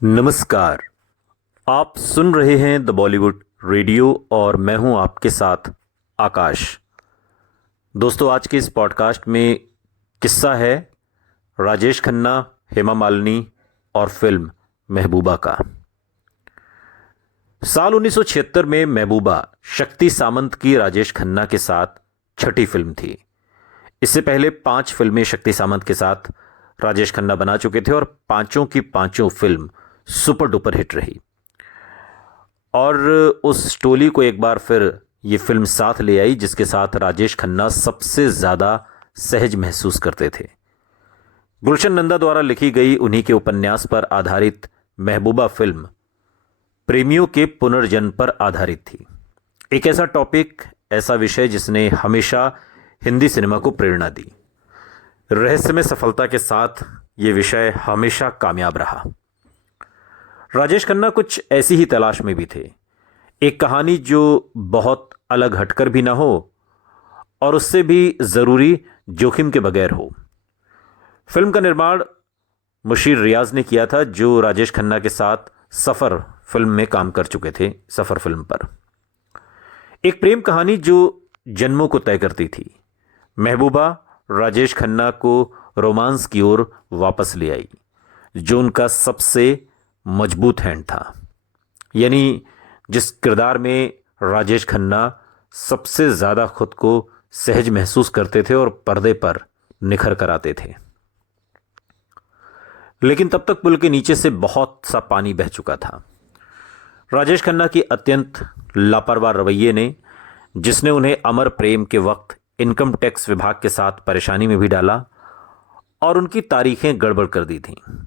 नमस्कार। आप सुन रहे हैं द बॉलीवुड रेडियो और मैं हूं आपके साथ आकाश। दोस्तों, आज के इस पॉडकास्ट में किस्सा है राजेश खन्ना, हेमा मालिनी और फिल्म महबूबा का। साल 1976 में महबूबा शक्ति सामंत की राजेश खन्ना के साथ छठी फिल्म थी। इससे पहले 5 फिल्में शक्ति सामंत के साथ राजेश खन्ना बना चुके थे और पांचों की पांचों फिल्म सुपर डुपर हिट रही। और उस टोली को एक बार फिर ये फिल्म साथ ले आई जिसके साथ राजेश खन्ना सबसे ज़्यादा सहज महसूस करते थे। गुलशन नंदा द्वारा लिखी गई उन्हीं के उपन्यास पर आधारित महबूबा फिल्म प्रेमियों के पुनर्जन्म पर आधारित थी। एक ऐसा टॉपिक, ऐसा विषय जिसने हमेशा हिंदी सिनेमा को प्रेरणा दी। रहस्यमय सफलता के साथ ये विषय हमेशा कामयाब रहा। राजेश खन्ना कुछ ऐसी ही तलाश में भी थे, एक कहानी जो बहुत अलग हटकर भी ना हो और उससे भी ज़रूरी जोखिम के बगैर हो। फिल्म का निर्माण मुशीर रियाज ने किया था, जो राजेश खन्ना के साथ सफ़र फिल्म में काम कर चुके थे। सफ़र फिल्म पर एक प्रेम कहानी जो जन्मों को तय करती थी। महबूबा राजेश खन्ना को रोमांस की ओर वापस ले आई, जो उनका सबसे मजबूत हैंड था। यानी जिस किरदार में राजेश खन्ना सबसे ज़्यादा खुद को सहज महसूस करते थे और पर्दे पर निखर कर आते थे। लेकिन तब तक पुल के नीचे से बहुत सा पानी बह चुका था। राजेश खन्ना की अत्यंत लापरवाह रवैये ने, जिसने उन्हें अमर प्रेम के वक्त इनकम टैक्स विभाग के साथ परेशानी में भी डाला और उनकी तारीखें गड़बड़ कर दी थीं।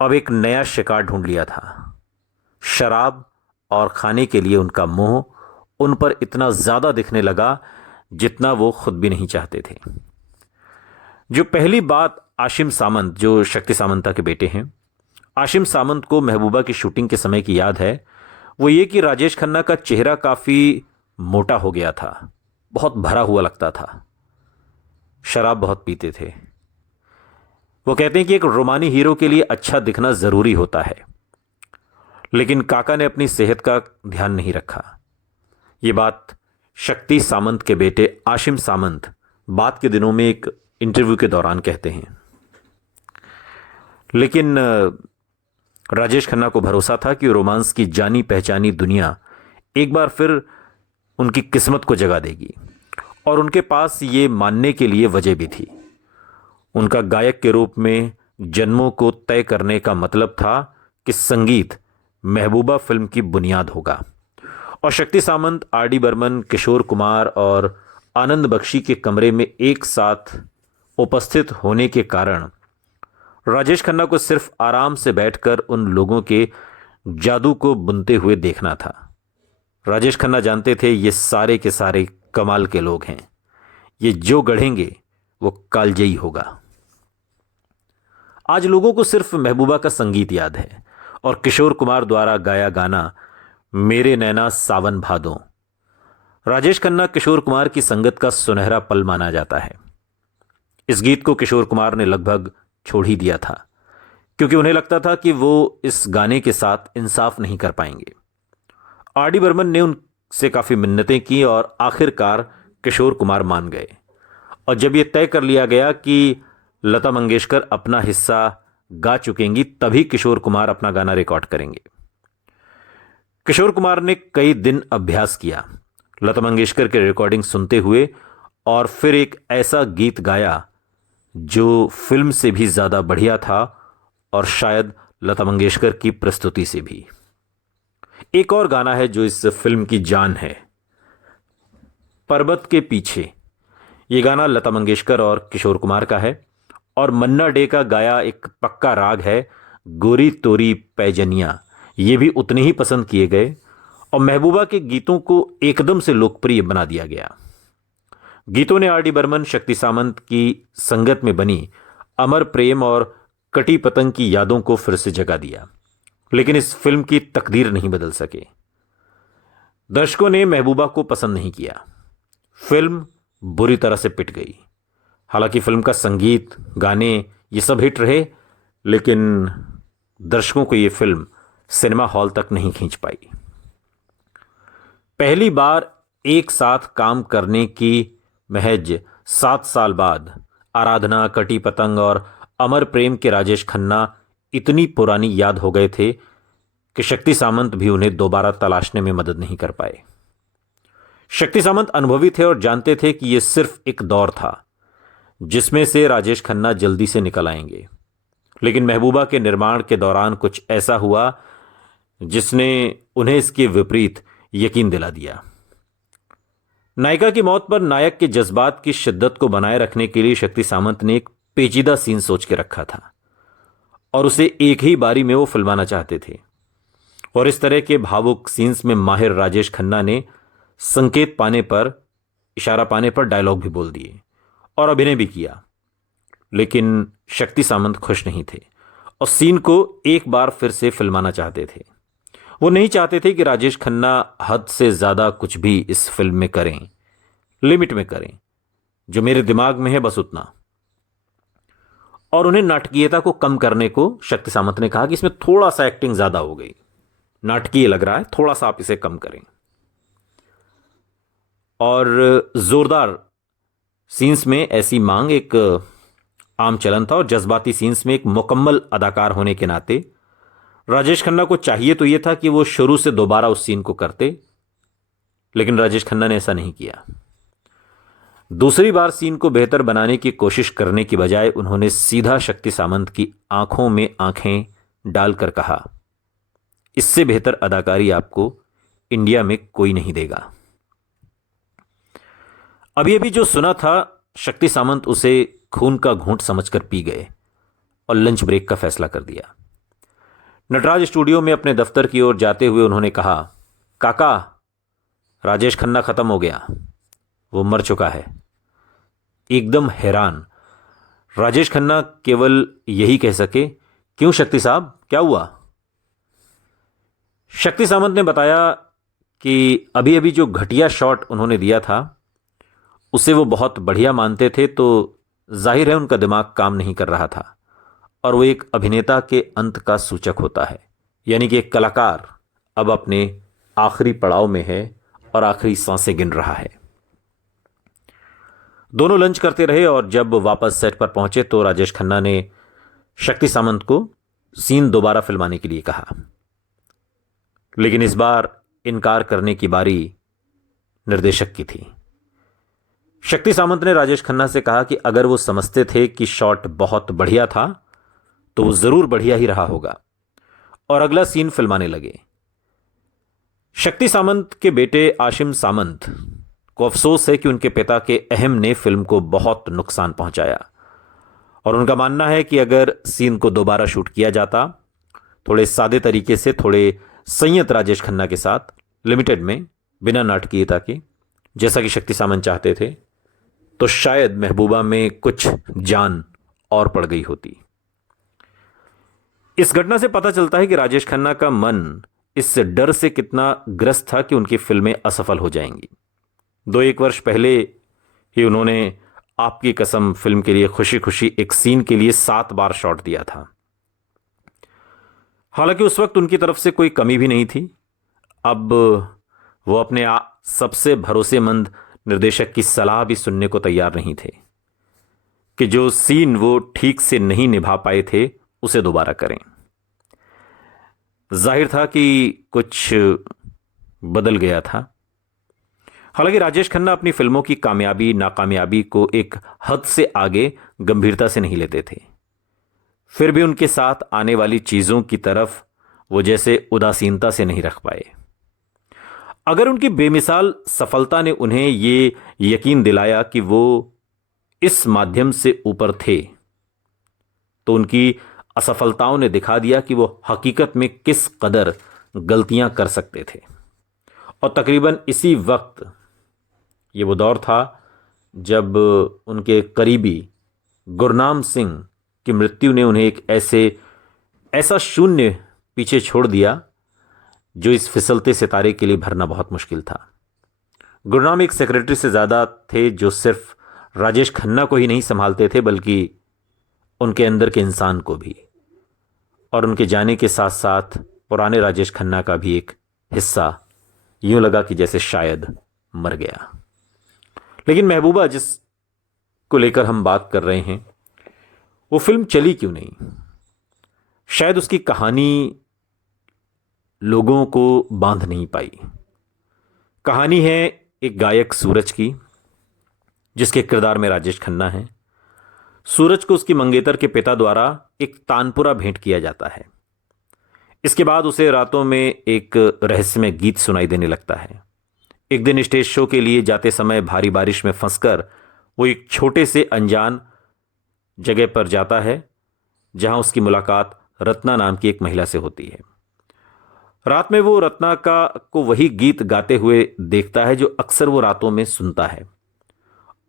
अब एक नया शिकार ढूंढ लिया था। शराब और खाने के लिए उनका मोह उन पर इतना ज़्यादा दिखने लगा जितना वो खुद भी नहीं चाहते थे। जो पहली बात आशिम सामंत, जो शक्ति सामंता के बेटे हैं, आशिम सामंत को महबूबा की शूटिंग के समय की याद है, वो ये कि राजेश खन्ना का चेहरा काफ़ी मोटा हो गया था, बहुत भरा हुआ लगता था। शराब बहुत पीते थे। वो कहते हैं कि एक रोमानी हीरो के लिए अच्छा दिखना ज़रूरी होता है, लेकिन काका ने अपनी सेहत का ध्यान नहीं रखा। ये बात शक्ति सामंत के बेटे आशिम सामंत बाद के दिनों में एक इंटरव्यू के दौरान कहते हैं। लेकिन राजेश खन्ना को भरोसा था कि रोमांस की जानी पहचानी दुनिया एक बार फिर उनकी किस्मत को जगा देगी, और उनके पास ये मानने के लिए वजह भी थी। उनका गायक के रूप में जन्मों को तय करने का मतलब था कि संगीत महबूबा फिल्म की बुनियाद होगा। और शक्ति सामंत, आर डी बर्मन, किशोर कुमार और आनंद बख्शी के कमरे में एक साथ उपस्थित होने के कारण राजेश खन्ना को सिर्फ आराम से बैठकर उन लोगों के जादू को बुनते हुए देखना था। राजेश खन्ना जानते थे ये सारे के सारे कमाल के लोग हैं, ये जो गढ़ेंगे वो कालजयी होगा। आज लोगों को सिर्फ महबूबा का संगीत याद है और किशोर कुमार द्वारा गाया गाना मेरे नैना सावन भादों। राजेश खन्ना किशोर कुमार की संगत का सुनहरा पल माना जाता है। इस गीत को किशोर कुमार ने लगभग छोड़ ही दिया था, क्योंकि उन्हें लगता था कि वो इस गाने के साथ इंसाफ नहीं कर पाएंगे। आर डी बर्मन ने उनसे काफ़ी मिन्नतें की और आखिरकार किशोर कुमार मान गए। और जब यह तय कर लिया गया कि लता मंगेशकर अपना हिस्सा गा चुकेंगी, तभी किशोर कुमार अपना गाना रिकॉर्ड करेंगे। किशोर कुमार ने कई दिन अभ्यास किया लता मंगेशकर के रिकॉर्डिंग सुनते हुए, और फिर एक ऐसा गीत गाया जो फिल्म से भी ज़्यादा बढ़िया था और शायद लता मंगेशकर की प्रस्तुति से भी। एक और गाना है जो इस फिल्म की जान है, पर्वत के पीछे। ये गाना लता मंगेशकर और किशोर कुमार का है और मन्ना डे का गाया एक पक्का राग है, गोरी तोरी पैजनिया। ये भी उतने ही पसंद किए गए और महबूबा के गीतों को एकदम से लोकप्रिय बना दिया गया। गीतों ने आर डी बर्मन, शक्ति सामंत की संगत में बनी अमर प्रेम और कटी पतंग की यादों को फिर से जगा दिया, लेकिन इस फिल्म की तकदीर नहीं बदल सके। दर्शकों ने महबूबा को पसंद नहीं किया। फिल्म बुरी तरह से पिट गई। हालांकि फिल्म का संगीत, गाने ये सब हिट रहे, लेकिन दर्शकों को यह फिल्म सिनेमा हॉल तक नहीं खींच पाई। पहली बार एक साथ काम करने की महज 7 साल बाद आराधना, कटी पतंग और अमर प्रेम के राजेश खन्ना इतनी पुरानी याद हो गए थे कि शक्ति सामंत भी उन्हें दोबारा तलाशने में मदद नहीं कर पाए। शक्ति सामंत अनुभवी थे और जानते थे कि यह सिर्फ एक दौर था जिसमें से राजेश खन्ना जल्दी से निकल आएंगे। लेकिन महबूबा के निर्माण के दौरान कुछ ऐसा हुआ जिसने उन्हें इसके विपरीत यकीन दिला दिया। नायिका की मौत पर नायक के जज्बात की शिद्दत को बनाए रखने के लिए शक्ति सामंत ने एक पेचीदा सीन सोच के रखा था और उसे एक ही बारी में वो फिल्माना चाहते थे। और इस तरह के भावुक सीन्स में माहिर राजेश खन्ना ने संकेत पाने पर, इशारा पाने पर डायलॉग भी बोल दिए और अभिनय भी किया। लेकिन शक्ति सामंत खुश नहीं थे और सीन को एक बार फिर से फिल्माना चाहते थे। वो नहीं चाहते थे कि राजेश खन्ना हद से ज्यादा कुछ भी इस फिल्म में करें, लिमिट में करें, जो मेरे दिमाग में है बस उतना। और उन्हें नाटकीयता को कम करने को शक्ति सामंत ने कहा कि इसमें थोड़ा सा एक्टिंग ज्यादा हो गई, नाटकीय लग रहा है, थोड़ा सा आप इसे कम करें। और जोरदार सीन्स में ऐसी मांग एक आम चलन था और जज्बाती सीन्स में एक मुकम्मल अदाकार होने के नाते राजेश खन्ना को चाहिए तो यह था कि वो शुरू से दोबारा उस सीन को करते, लेकिन राजेश खन्ना ने ऐसा नहीं किया। दूसरी बार सीन को बेहतर बनाने की कोशिश करने की बजाय उन्होंने सीधा शक्ति सामंत की आंखों में आंखें डालकर कहा, इससे बेहतर अदाकारी आपको इंडिया में कोई नहीं देगा। अभी अभी जो सुना था शक्ति सामंत उसे खून का घूंट समझकर पी गए और लंच ब्रेक का फैसला कर दिया। नटराज स्टूडियो में अपने दफ्तर की ओर जाते हुए उन्होंने कहा, काका, राजेश खन्ना खत्म हो गया, वो मर चुका है। एकदम हैरान राजेश खन्ना केवल यही कह सके, क्यों शक्ति साहब, क्या हुआ? शक्ति सामंत ने बताया कि अभी अभी जो घटिया शॉट उन्होंने दिया था उसे वो बहुत बढ़िया मानते थे, तो जाहिर है उनका दिमाग काम नहीं कर रहा था और वो एक अभिनेता के अंत का सूचक होता है, यानी कि एक कलाकार अब अपने आखिरी पड़ाव में है और आखिरी सांसें गिन रहा है। दोनों लंच करते रहे और जब वापस सेट पर पहुंचे तो राजेश खन्ना ने शक्ति सामंत को सीन दोबारा फिल्माने के लिए कहा, लेकिन इस बार इनकार करने की बारी निर्देशक की थी। शक्ति सामंत ने राजेश खन्ना से कहा कि अगर वो समझते थे कि शॉट बहुत बढ़िया था तो वो जरूर बढ़िया ही रहा होगा, और अगला सीन फिल्माने लगे। शक्ति सामंत के बेटे आशिम सामंत को अफसोस है कि उनके पिता के अहम ने फिल्म को बहुत नुकसान पहुंचाया और उनका मानना है कि अगर सीन को दोबारा शूट किया जाता, थोड़े सादे तरीके से, थोड़े संयत राजेश खन्ना के साथ, लिमिटेड में, बिना नाटकीयता के, जैसा कि शक्ति सामंत चाहते थे, तो शायद महबूबा में कुछ जान और पड़ गई होती। इस घटना से पता चलता है कि राजेश खन्ना का मन इस डर से कितना ग्रस्त था कि उनकी फिल्में असफल हो जाएंगी। 2-1 वर्ष पहले ही उन्होंने आपकी कसम फिल्म के लिए खुशी खुशी एक सीन के लिए 7 बार शॉट दिया था। हालांकि उस वक्त उनकी तरफ से कोई कमी भी नहीं थी। अब वो अपने सबसे भरोसेमंद निर्देशक की सलाह भी सुनने को तैयार नहीं थे कि जो सीन वो ठीक से नहीं निभा पाए थे उसे दोबारा करें। जाहिर था कि कुछ बदल गया था। हालांकि राजेश खन्ना अपनी फिल्मों की कामयाबी नाकामयाबी को एक हद से आगे गंभीरता से नहीं लेते थे, फिर भी उनके साथ आने वाली चीजों की तरफ वो जैसे उदासीनता से नहीं रख पाए। अगर उनकी बेमिसाल सफलता ने उन्हें ये यकीन दिलाया कि वो इस माध्यम से ऊपर थे, तो उनकी असफलताओं ने दिखा दिया कि वो हकीकत में किस कदर गलतियां कर सकते थे। और तकरीबन इसी वक्त, ये वो दौर था जब उनके करीबी गुरनाम सिंह की मृत्यु ने उन्हें एक ऐसा शून्य पीछे छोड़ दिया जो इस फिसलते सितारे के लिए भरना बहुत मुश्किल था। गुरनाम एक सेक्रेटरी से ज़्यादा थे जो सिर्फ राजेश खन्ना को ही नहीं संभालते थे बल्कि उनके अंदर के इंसान को भी। और उनके जाने के साथ साथ पुराने राजेश खन्ना का भी एक हिस्सा यूं लगा कि जैसे शायद मर गया। लेकिन महबूबा जिसको लेकर हम बात कर रहे हैं, वो फिल्म चली क्यों नहीं? शायद उसकी कहानी लोगों को बांध नहीं पाई। कहानी है एक गायक सूरज की, जिसके किरदार में राजेश खन्ना है। सूरज को उसकी मंगेतर के पिता द्वारा एक तानपुरा भेंट किया जाता है। इसके बाद उसे रातों में एक रहस्यमय गीत सुनाई देने लगता है। एक दिन स्टेज शो के लिए जाते समय भारी बारिश में फंसकर वो एक छोटे से अनजान जगह पर जाता है, जहां उसकी मुलाकात रत्ना नाम की एक महिला से होती है। रात में वो रत्ना को वही गीत गाते हुए देखता है जो अक्सर वो रातों में सुनता है,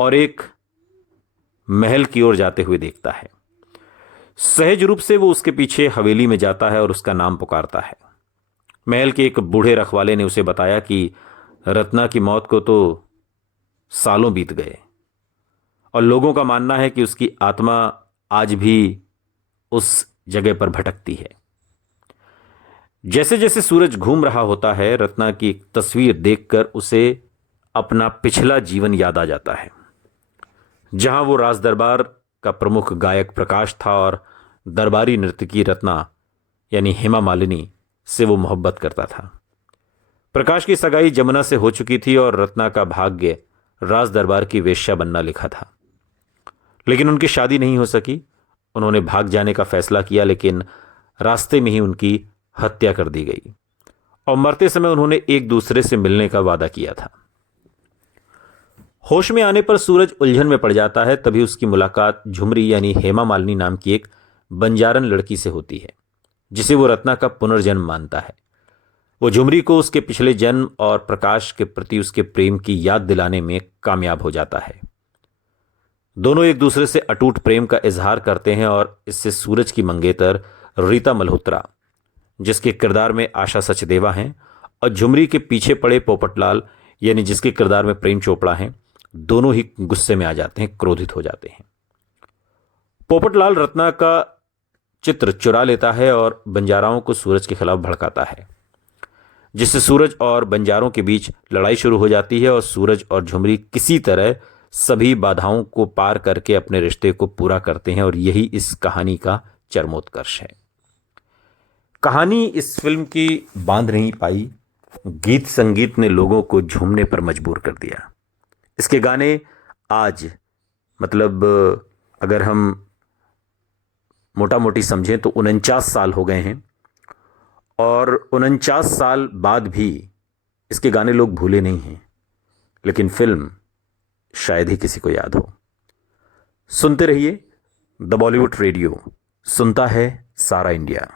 और एक महल की ओर जाते हुए देखता है। सहज रूप से वो उसके पीछे हवेली में जाता है और उसका नाम पुकारता है। महल के एक बूढ़े रखवाले ने उसे बताया कि रत्ना की मौत को तो सालों बीत गए, और लोगों का मानना है कि उसकी आत्मा आज भी उस जगह पर भटकती है। जैसे जैसे सूरज घूम रहा होता है, रत्ना की एक तस्वीर देखकर उसे अपना पिछला जीवन याद आ जाता है, जहां वो राज दरबार का प्रमुख गायक प्रकाश था और दरबारी नर्तकी रत्ना यानी हेमा मालिनी से वो मोहब्बत करता था। प्रकाश की सगाई जमुना से हो चुकी थी और रत्ना का भाग्य राज दरबार की वेश्या बनना लिखा था, लेकिन उनकी शादी नहीं हो सकी। उन्होंने भाग जाने का फैसला किया, लेकिन रास्ते में ही उनकी हत्या कर दी गई, और मरते समय उन्होंने एक दूसरे से मिलने का वादा किया था। होश में आने पर सूरज उलझन में पड़ जाता है। तभी उसकी मुलाकात झुमरी यानी हेमा मालिनी नाम की एक बंजारन लड़की से होती है, जिसे वो रत्ना का पुनर्जन्म मानता है। वो झुमरी को उसके पिछले जन्म और प्रकाश के प्रति उसके प्रेम की याद दिलाने में कामयाब हो जाता है। दोनों एक दूसरे से अटूट प्रेम का इजहार करते हैं, और इससे सूरज की मंगेतर रीता मल्होत्रा, जिसके किरदार में आशा सचदेवा हैं, और झुमरी के पीछे पड़े पोपटलाल यानी जिसके किरदार में प्रेम चोपड़ा हैं, दोनों ही गुस्से में आ जाते हैं, क्रोधित हो जाते हैं। पोपटलाल रत्ना का चित्र चुरा लेता है और बंजाराओं को सूरज के खिलाफ भड़काता है, जिससे सूरज और बंजारों के बीच लड़ाई शुरू हो जाती है, और सूरज और झुमरी किसी तरह सभी बाधाओं को पार करके अपने रिश्ते को पूरा करते हैं, और यही इस कहानी का चरमोत्कर्ष है। कहानी इस फिल्म की बांध नहीं पाई। गीत संगीत ने लोगों को झूमने पर मजबूर कर दिया। इसके गाने आज मतलब अगर हम मोटा मोटी समझें तो 49 साल हो गए हैं, और 49 साल बाद भी इसके गाने लोग भूले नहीं हैं, लेकिन फिल्म शायद ही किसी को याद हो। सुनते रहिए द बॉलीवुड रेडियो, सुनता है सारा इंडिया।